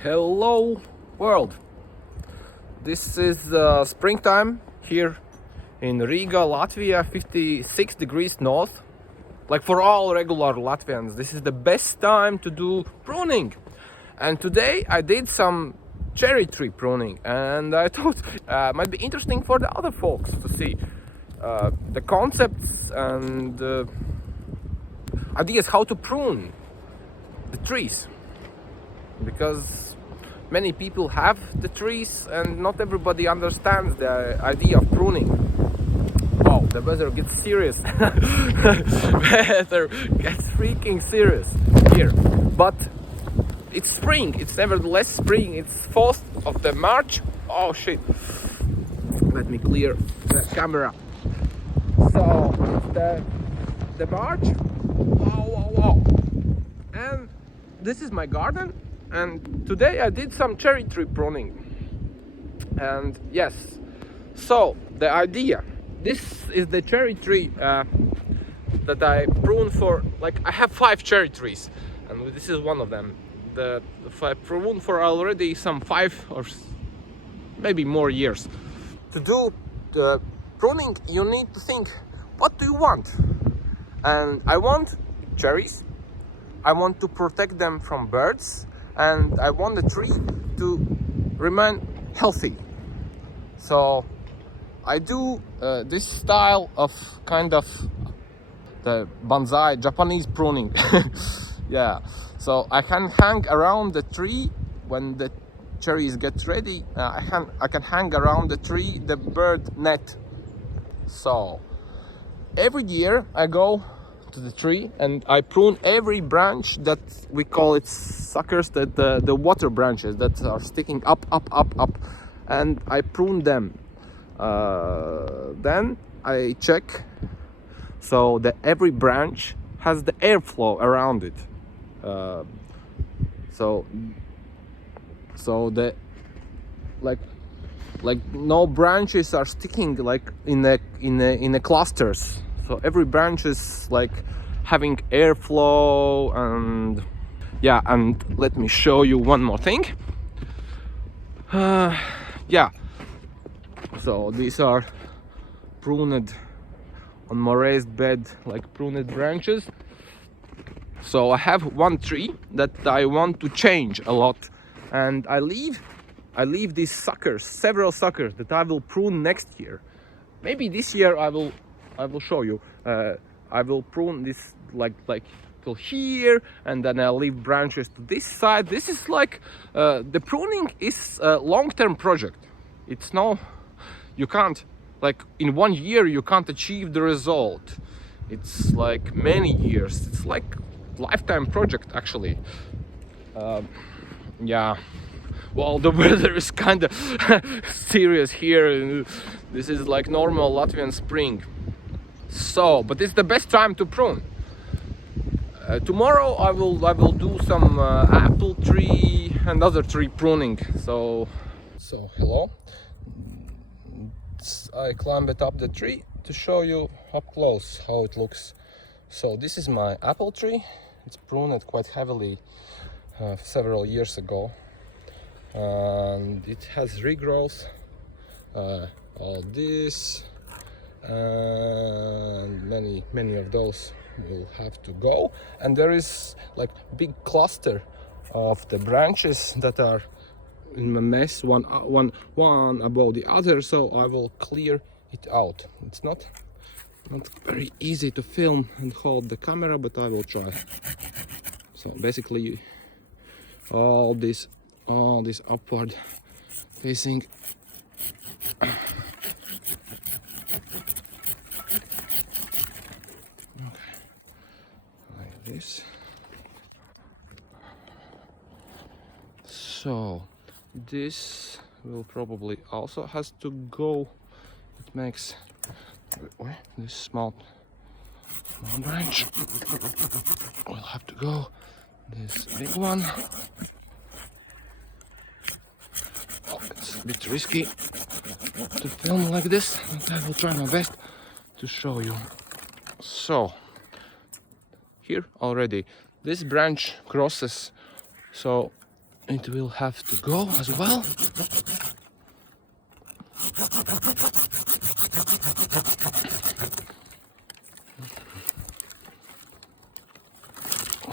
Hello world! This is springtime here in Riga, Latvia, 56 degrees north. Like for all regular Latvians, this is the best time to do pruning. And today I did some cherry tree pruning, and I thought might be interesting for the other folks to see the concepts and ideas how to prune the trees, because many people have the trees and not everybody understands the idea of pruning. Wow, the weather gets serious. Weather gets freaking serious here. But it's spring, it's nevertheless spring. It's 4th of the March. Oh shit. Let me clear the camera. So the March. Wow. And this is my garden. And today I did some cherry tree pruning. And yes, so the idea, this is the cherry tree that I prune for, like I have 5 cherry trees, and this is one of them. If I prune for already some 5 or maybe more years. To do the pruning, you need to think, what do you want? And I want cherries, I want to protect them from birds, and I want the tree to remain healthy. So I do this style of kind of the bonsai, Japanese pruning. Yeah, so I can hang around the tree when the cherries get ready. I can hang around the tree the bird net. So every year I go to the tree and I prune every branch that we call it suckers, that the water branches that are sticking up, and I prune them. Then I check so that every branch has the airflow around it. So the like no branches are sticking like in a clusters. So every branch is like having airflow. And yeah, and let me show you one more thing. Yeah, so these are pruned on my raised bed, like pruned branches. So I have one tree that I want to change a lot, and I leave these suckers, several suckers that I will prune next year. Maybe this year I will show you. I will prune this like till here, and then I'll leave branches to this side. This is like the pruning is a long-term project. It's no, you can't, like in 1 year you can't achieve the result. It's like many years. It's like lifetime project actually. Yeah. Well, the weather is kind of serious here. This is like normal Latvian spring. So, but it's the best time to prune. Tomorrow I will do some apple tree and other tree pruning. So hello. I climbed up the tree to show you up close how it looks. So this is my apple tree. It's pruned quite heavily several years ago, and it has regrowth. All this and many of those will have to go, and there is like big cluster of the branches that are in a mess, one above the other. So I will clear it out. It's not very easy to film and hold the camera, but I will try. So basically all this upward facing like this. So this will probably also has to go. It makes this small branch will have to go. This big one. Oh, it's a bit risky to film like this, but I will try my best to show you. So here already this branch crosses, so it will have to go as well.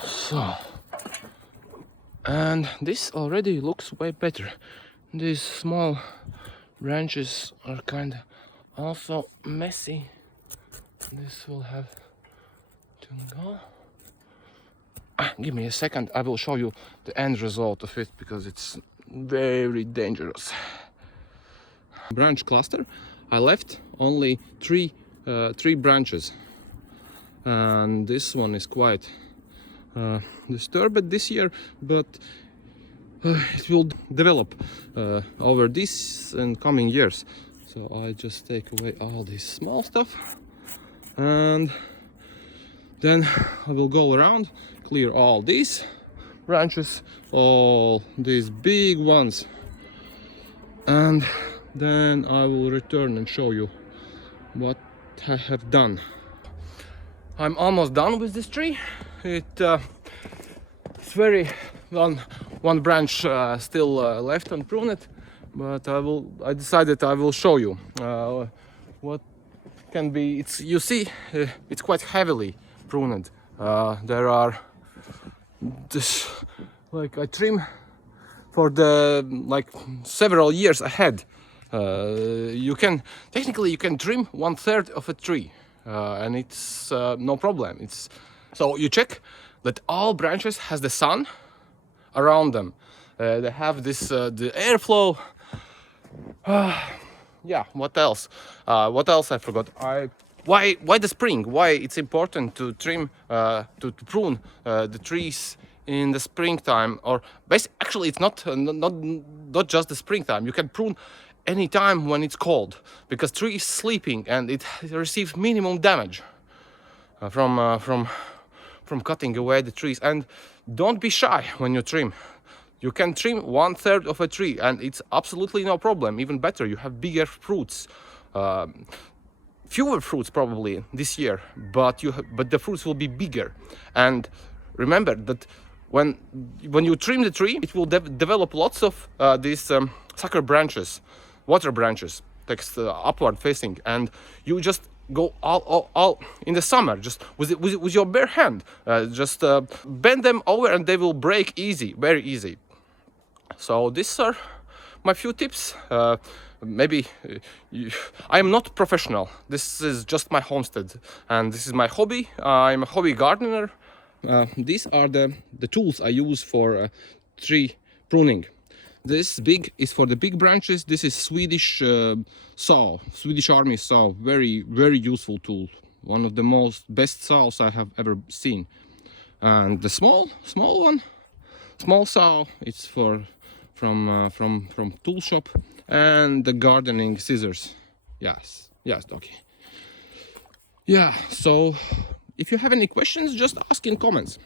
So, and this already looks way better. These small branches are kind of also messy. This will have to go. Give me a second, I will show you the end result of it, because it's very dangerous. Branch cluster, I left only three branches, and this one is quite disturbed this year, but it will develop over this and coming years. So I just take away all this small stuff, and then I will go around, clear all these branches, all these big ones, and then I will return and show you what I have done. I'm almost done with this tree. It's very one branch still left unpruned, but I decided I will show you what can be. You see, it's quite heavily pruned. There are this, like, I trim for the several years ahead. You can trim 1/3 of a tree, and it's no problem. So you check that all branches has the sun around them. They have this the airflow. Yeah. What else? What else I forgot? Why the spring? Why it's important to trim to prune the trees in the springtime? Or actually, it's not just the springtime. You can prune any time when it's cold, because tree is sleeping and it receives minimum damage from cutting away the trees. And don't be shy when you trim. You can trim 1/3 of a tree and it's absolutely no problem. Even better, you have bigger fruits. Fewer fruits probably this year, but the fruits will be bigger. And remember that when you trim the tree, it will develop lots of these sucker branches, water branches, upward facing, and you just go all in the summer, just with your bare hand, just bend them over and they will break very easy. So these are my few tips. Maybe I am not professional. This is just my homestead, and this is my hobby. I'm a hobby gardener. These are the tools I use for tree pruning. This big is for the big branches. This is Swedish saw, Swedish Army saw. Very useful tool. One of the best saws I have ever seen. And the small saw, it's from tool shop. And the gardening scissors. Yes, Doki. Yeah, so if you have any questions, just ask in comments.